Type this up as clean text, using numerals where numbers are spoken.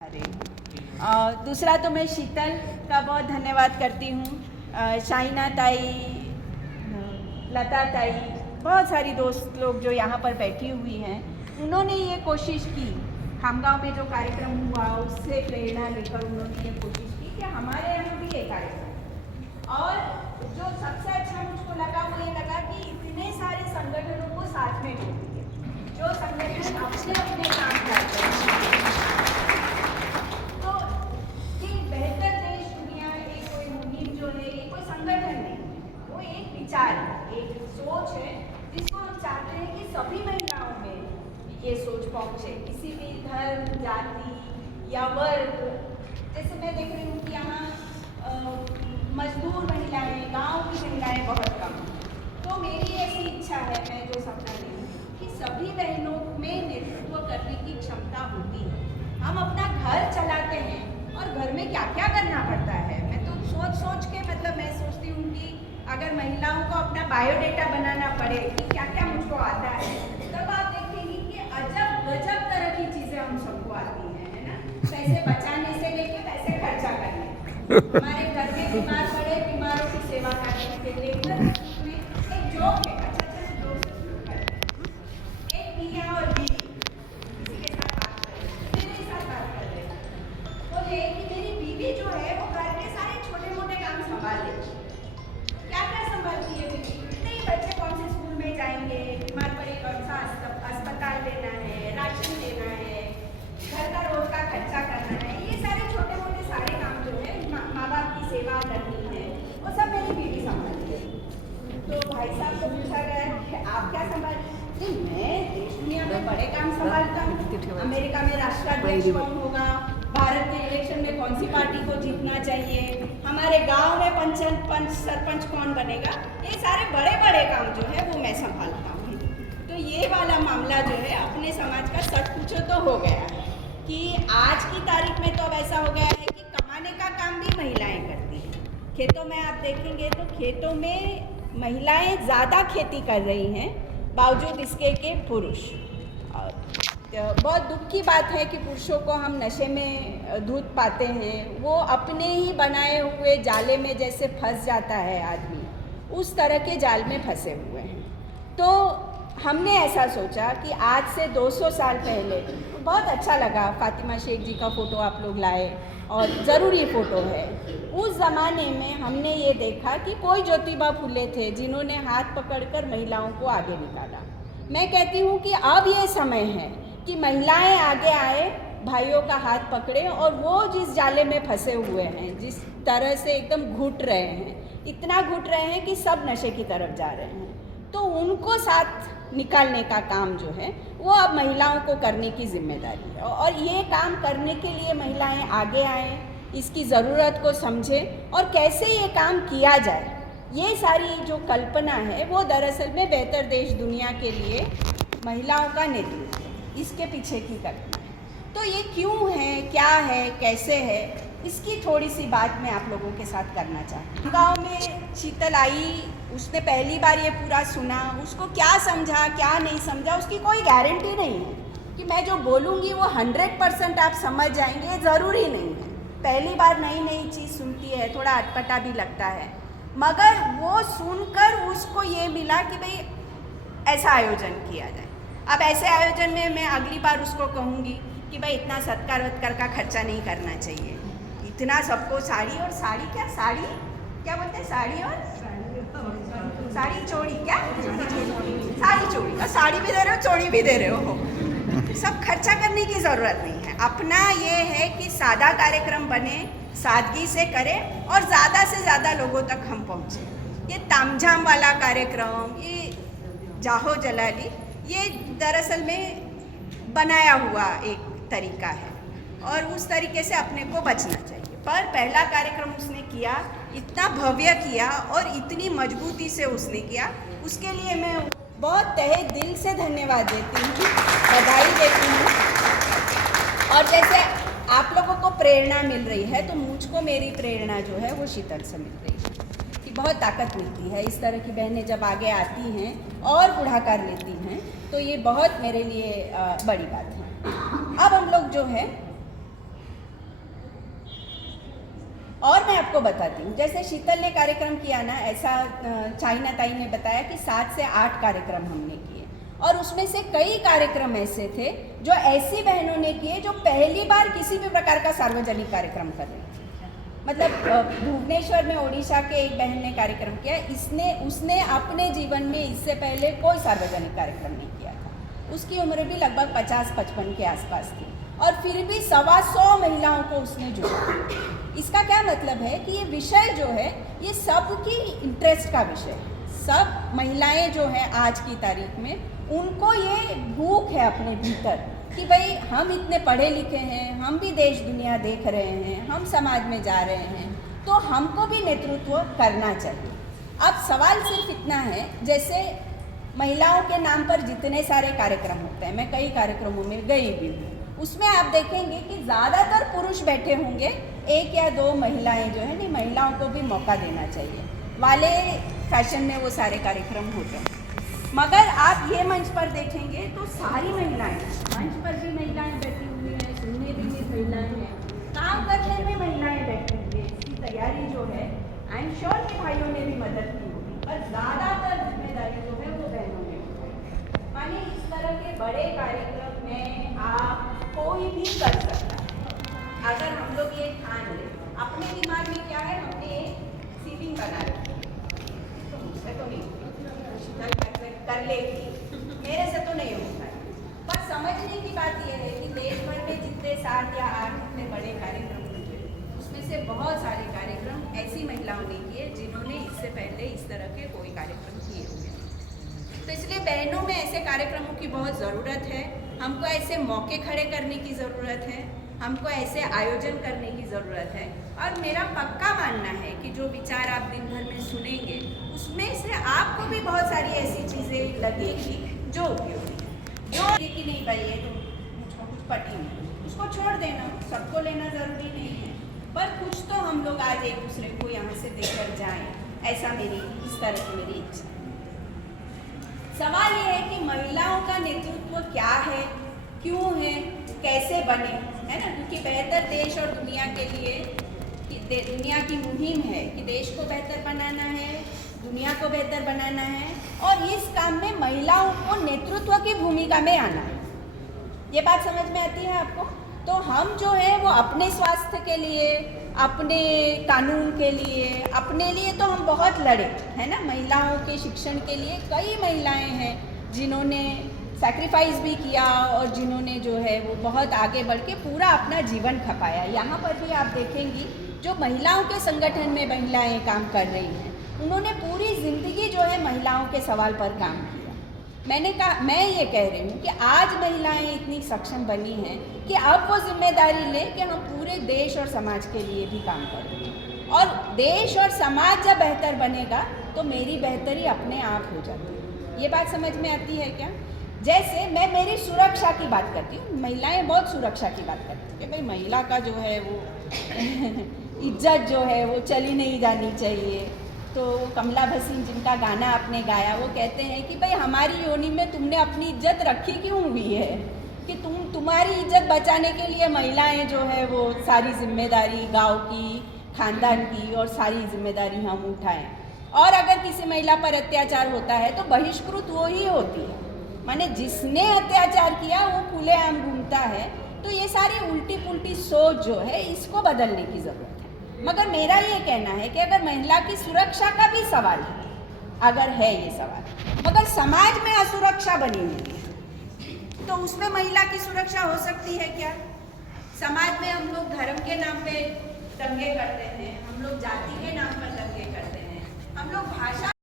दूसरा तो मैं शीतल का बहुत धन्यवाद करती हूँ। शाइना ताई, लता ताई, बहुत सारी दोस्त लोग जो यहाँ पर बैठी हुई हैं, उन्होंने ये कोशिश की, खामगांव में जो कार्यक्रम हुआ उससे प्रेरणा लेकर उन्होंने ये कोशिश की कि हमारे यहाँ भी ये कार्यक्रम। और जो सबसे अच्छा मुझको लगा वो ये लगा कि इतने सारे संगठनों को साथ में जोड़ दिया, जो संगठन अपने अपने काम करते हैं। तो ये बेहतर देश दुनिया एक कोई मुहिम जो है, ये कोई संगठन नहीं, वो एक विचार है, एक सोच है जिसको हम चाहते हैं कि सभी महिलाओं में ये सोच पहुँचे, किसी भी धर्म, जाति या वर्ग। जैसे मैं देख रही हूँ कि यहाँ मजदूर महिलाएं, गांव की महिलाएं बहुत कम हैं। तो मेरी ऐसी इच्छा है, मैं जो सपना ली हूँ कि सभी बहनों में नेतृत्व करने की क्षमता होती है। हम अपना घर चलाते हैं और घर में क्या क्या करना पड़ता है। मैं तो सोच के मतलब मैं सोचती हूँ कि अगर महिलाओं को अपना बायोडेटा बनाना पड़े कि क्या क्या मुझको आता है, तब आप देखेंगे कि अजब गजब तरह की चीज़ें हम सबको आती हैं, है ना। पैसे बचाने से लेके पैसे खर्चा करने, हमारे घर में बीमार पड़े, बीमारों की सेवा करने के लेकर उसमें एक जोक है। अच्छा जोक से शुरू करें। एक मियाँ और बीवी किसी के साथ बात कर रहे हैं, मेरे साथ बात कर रहे हैं, बोले कि मेरी बीवी जो है वो घर के सारे छोटे मोटे काम संभाल लेती है। क्या क्या संभालती है बीवी? नहीं, बच्चे कौन से स्कूल में जाएंगे, बीमार पड़े कौन सा अस्पताल लेना है, राशन लेना है, घर का रोज का खर्चा करना है, ये सारे छोटे मोटे सारे काम जो है, माँ बाप की सेवा करनी है, वो सब मेरी बीवी संभालती है। तो भाई साहब को पूछा गया कि आप क्या संभालती? नहीं, मैं देश दुनिया में बड़े काम संभालता हूँ। अमेरिका में राष्ट्राध्यक्ष कौन होगा, भारत के इलेक्शन में कौन सी पार्टी को जीतना चाहिए, हमारे गांव में पंच सरपंच कौन बनेगा, ये सारे बड़े बड़े काम जो है वो मैं संभालता हूँ। तो ये वाला मामला जो है अपने समाज का सच पूछो तो हो गया है कि आज की तारीख में तो अब ऐसा हो गया है कि कमाने का काम भी महिलाएं करती हैं। खेतों में आप देखेंगे तो खेतों में महिलाएं ज़्यादा खेती कर रही हैं बावजूद इसके कि पुरुष। तो बहुत दुख की बात है कि पुरुषों को हम नशे में धुत पाते हैं, वो अपने ही बनाए हुए जाले में जैसे फंस जाता है आदमी, उस तरह के जाल में फंसे हुए हैं। तो हमने ऐसा सोचा कि आज से 200 साल पहले, बहुत अच्छा लगा फातिमा शेख जी का फ़ोटो आप लोग लाए और ज़रूरी फ़ोटो है। उस ज़माने में हमने ये देखा कि कोई ज्योतिबा फुले थे जिन्होंने हाथ पकड़कर महिलाओं को आगे निकाला। मैं कहती हूँ कि अब ये समय है कि महिलाएं आगे आए, भाइयों का हाथ पकड़े और वो जिस जाले में फंसे हुए हैं, जिस तरह से एकदम घुट रहे हैं, इतना घुट रहे हैं कि सब नशे की तरफ जा रहे हैं, तो उनको साथ निकालने का काम जो है वो अब महिलाओं को करने की जिम्मेदारी है। और ये काम करने के लिए महिलाएं आगे आएँ, इसकी ज़रूरत को समझें और कैसे ये काम किया जाए, ये सारी जो कल्पना है वो दरअसल में बेहतर देश दुनिया के लिए महिलाओं का नेतृत्व, इसके पीछे की कल्पना है। तो ये क्यों है, क्या है, कैसे है, इसकी थोड़ी सी बात मैं आप लोगों के साथ करना चाहती हूँ। गाँव में शीतल आई, उसने पहली बार ये पूरा सुना, उसको क्या समझा क्या नहीं समझा उसकी कोई गारंटी नहीं है कि मैं जो बोलूँगी वो 100% आप समझ जाएंगे, ज़रूरी नहीं है। पहली बार नई नई चीज़ सुनती है, थोड़ा अटपटा भी लगता है, मगर वो सुनकर उसको ये मिला कि भाई ऐसा आयोजन किया जाए। अब ऐसे आयोजन में मैं अगली बार उसको कहूँगी कि भाई इतना सत्कार वत्कार का खर्चा नहीं करना चाहिए, इतना सबको साड़ी और साड़ी क्या बोलते हैं, साड़ी और साड़ी चोड़ी, क्या साड़ी चोड़ी, और साड़ी भी दे रहे हो चोड़ी भी दे रहे हो, सब खर्चा करने की ज़रूरत नहीं है। अपना ये है कि सादा कार्यक्रम बने, सादगी से करें और ज़्यादा से ज़्यादा लोगों तक हम पहुँचें। ये तामझाम वाला कार्यक्रम, ये जाहो जलाली, ये दरअसल में बनाया हुआ एक तरीका है और उस तरीके से अपने को बचना चाहिए। पर पहला कार्यक्रम उसने किया, इतना भव्य किया और इतनी मजबूती से उसने किया, उसके लिए मैं बहुत तहे दिल से धन्यवाद देती हूँ, बधाई देती हूँ। और जैसे आप लोगों को प्रेरणा मिल रही है तो मुझको मेरी प्रेरणा जो है वो शीतल से मिल रही है कि बहुत ताकत मिलती है। इस तरह की बहनें जब आगे आती हैं और पुढ़ाकार लेती हैं तो ये बहुत मेरे लिए बड़ी बात है। अब हम लोग जो है और मैं आपको बताती हूँ, जैसे शीतल ने कार्यक्रम किया ना, ऐसा चाइना ताई ने बताया कि 7 से 8 कार्यक्रम हमने किए, और उसमें से कई कार्यक्रम ऐसे थे जो ऐसी बहनों ने किए जो पहली बार किसी भी प्रकार का सार्वजनिक कार्यक्रम कर रही थी। मतलब भुवनेश्वर में ओडिशा के एक बहन ने कार्यक्रम किया, उसने अपने जीवन में इससे पहले कोई सार्वजनिक कार्यक्रम नहीं किया था। उसकी उम्र भी लगभग 50-55 के आसपास थी, और फिर भी 125 महिलाओं को उसने जोड़ा। इसका क्या मतलब है कि ये विषय जो है ये सबकी इंटरेस्ट का विषय है। सब महिलाएं जो हैं आज की तारीख में, उनको ये भूख है अपने भीतर कि भाई हम इतने पढ़े लिखे हैं, हम भी देश दुनिया देख रहे हैं, हम समाज में जा रहे हैं, तो हमको भी नेतृत्व करना चाहिए। अब सवाल सिर्फ इतना है, जैसे महिलाओं के नाम पर जितने सारे कार्यक्रम होते हैं, मैं कई कार्यक्रमों में गई भी हूँ, उसमें आप देखेंगे कि ज़्यादातर पुरुष बैठे होंगे, 1 या 2 महिलाएं जो है, नहीं, महिलाओं को भी मौका देना चाहिए वाले फैशन में वो सारे कार्यक्रम होते हैं। मगर आप ये मंच पर देखेंगे तो सारी महिलाएं, मंच पर भी महिलाएं बैठी हुई हैं, सुनने में भी महिलाएं हैं, काम करने में महिलाएं बैठी हुई हैं। इसकी तैयारी जो है, आई एम श्योर कि भाइयों ने भी मदद की होगी, पर ज़्यादातर जिम्मेदारी जो है वो बहनों ने होगी। मानिए इस तरह के बड़े कार्यक्रम में आप कोई भी कर सकता है, अगर हम लोग ये ठान लें। अपने दिमाग में क्या है, हमने एक सीटिंग बना रखी है, तो मुझसे तो नहीं कर लेगी, मेरे से तो नहीं होता है। पर समझने की बात यह है कि देश भर में जितने 7 या 8 इतने बड़े कार्यक्रम हुए, उसमें से बहुत सारे कार्यक्रम ऐसी महिलाओं ने किए जिन्होंने इससे पहले इस तरह के कोई कार्यक्रम किए हुए। तो इसलिए बहनों में ऐसे कार्यक्रमों की बहुत ज़रूरत है। हमको ऐसे मौके खड़े करने की ज़रूरत है, हमको ऐसे आयोजन करने की ज़रूरत है। और मेरा पक्का मानना है कि जो विचार आप दिन भर में सुनेंगे, उसमें से आपको भी बहुत सारी ऐसी चीज़ें लगेगी जो उपयोगी है। जो कि नहीं भाई ये तो मुझको कुछ पटी नहीं, उसको छोड़ देना, सबको लेना ज़रूरी नहीं है, पर कुछ तो हम लोग आज एक दूसरे को यहाँ से देकर जाएं, ऐसा मेरी इस तरह की मेरी इच्छा। सवाल ये है कि महिलाओं का नेतृत्व क्या है, क्यों है, कैसे बने, है ना, क्योंकि बेहतर देश और दुनिया के लिए दुनिया की मुहिम है कि देश को बेहतर बनाना है, दुनिया को बेहतर बनाना है, और इस काम में महिलाओं को नेतृत्व की भूमिका में आना है। ये बात समझ में आती है आपको? तो हम जो है वो अपने स्वास्थ्य के लिए, अपने कानून के लिए, अपने लिए तो हम बहुत लड़े, है ना। महिलाओं के शिक्षण के लिए कई महिलाएं हैं जिन्होंने सैक्रिफाइस भी किया, और जिन्होंने जो है वो बहुत आगे बढ़ के पूरा अपना जीवन खपाया। यहाँ पर भी आप देखेंगी जो महिलाओं के संगठन में महिलाएं काम कर रही हैं, उन्होंने पूरी ज़िंदगी जो है महिलाओं के सवाल पर काम किया। मैं ये कह रही हूँ कि आज महिलाएं इतनी सक्षम बनी हैं कि अब वो जिम्मेदारी ले कि हम पूरे देश और समाज के लिए भी काम करें, और देश और समाज जब बेहतर बनेगा तो मेरी बेहतरी अपने आप हो जाती है। ये बात समझ में आती है क्या? जैसे मैं मेरी सुरक्षा की बात करती हूँ, महिलाएं बहुत सुरक्षा की बात करती हैं कि भाई महिला का जो है वो इज्जत जो है वो चली नहीं जानी चाहिए। तो कमला भसीन जिनका गाना आपने गाया, वो कहते हैं कि भाई हमारी योनि में तुमने अपनी इज्जत रखी क्यों हुई है, कि तुम्हारी इज्जत बचाने के लिए महिलाएं जो है वो सारी जिम्मेदारी गांव की, खानदान की, और सारी जिम्मेदारी हम उठाएं। और अगर किसी महिला पर अत्याचार होता है तो बहिष्कृत वो ही होती है, माने जिसने अत्याचार किया वो खुलेआम घूमता है। तो ये सारी उल्टी पुल्टी सोच जो है इसको बदलने की ज़रूरत है। मगर मेरा ये कहना है कि अगर महिला की सुरक्षा का भी सवाल है, अगर है ये सवाल, मगर समाज में असुरक्षा बनी हुई है, तो उसमें महिला की सुरक्षा हो सकती है क्या? समाज में हम लोग धर्म के नाम पे दंगे करते हैं, हम लोग जाति के नाम पर दंगे करते हैं, हम लोग भाषा